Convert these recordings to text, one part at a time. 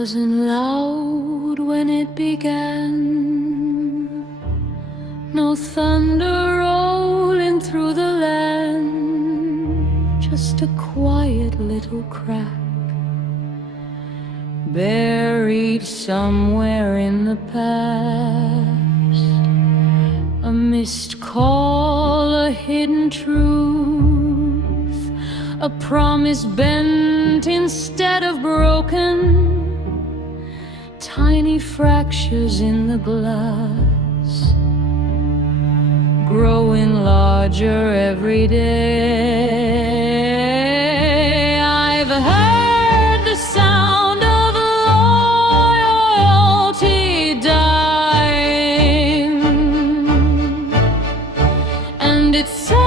wasn't loud when it began, no thunder rolling through the land, just a quiet little crack buried somewhere in the past. A missed call, a hidden truth, a promise bent instead of broken, tiny fractures in the glass, growing larger every day. I've heard the sound of loyalty dying, and it sounds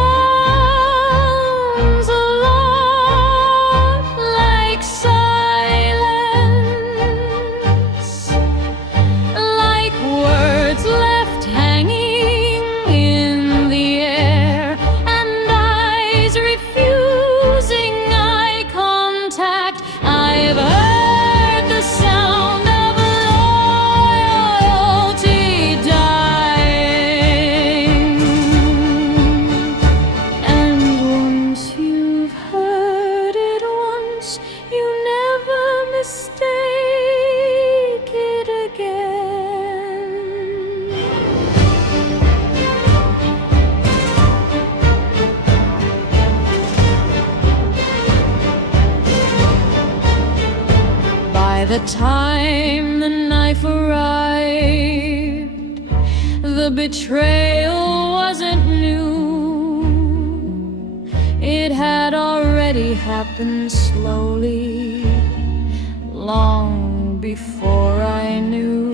a lot like silence, like words left hanging in the air, and eyes refusing eye contact. I've heard the sound of loyalty dying, and once you've heard it once, you never mistake it again. By the time the knife arrived, the betrayal wasn't new. It had already happened slowly, long before I knew.